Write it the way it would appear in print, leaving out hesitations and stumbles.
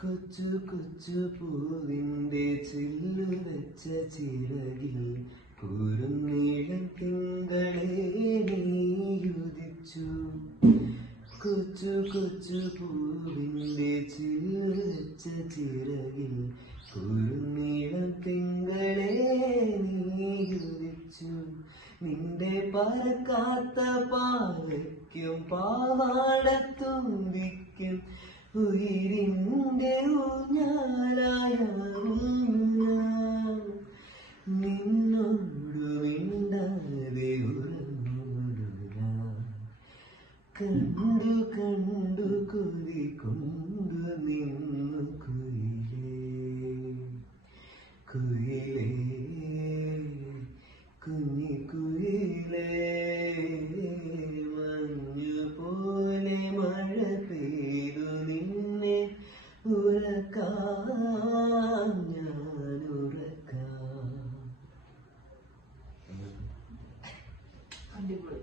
കൊച്ചു കൊച്ചു പൂവിൻ്റെ ചില്ലു വെച്ച ചിറകിൽ കുറുനീളം തിങ്കളെ നീയുദിച്ചു. കൊച്ചു കൊച്ചു പൂവിൻ്റെ ചില്ലു വെച്ച ചിറകിൽ കുറുനീളം തിങ്കളെ നീയുദിച്ചു. നിന്റെ പറക്കാത്ത പാവയ്ക്കും പാവാടത്തുമ്പിക്കും ഉയിരിൻ്റെ ഊഞ്ഞാലായാകും ഞാൻ. നിന്നോടു മിണ്ടാതെ ഉറങ്ങുന്നു. കണ്ടു കണ്ടു കൊതി കൊണ്ടു നിന്നു കുയിലേ കുയിലേ കുഞ്ഞിക്കുയിലേ. മഞ്ഞു പോലെ മഴ പെയ്തു നിന്നെ ഉറക്കാൻ ഞാൻ ഉറക്കാം. അടിപൊളി.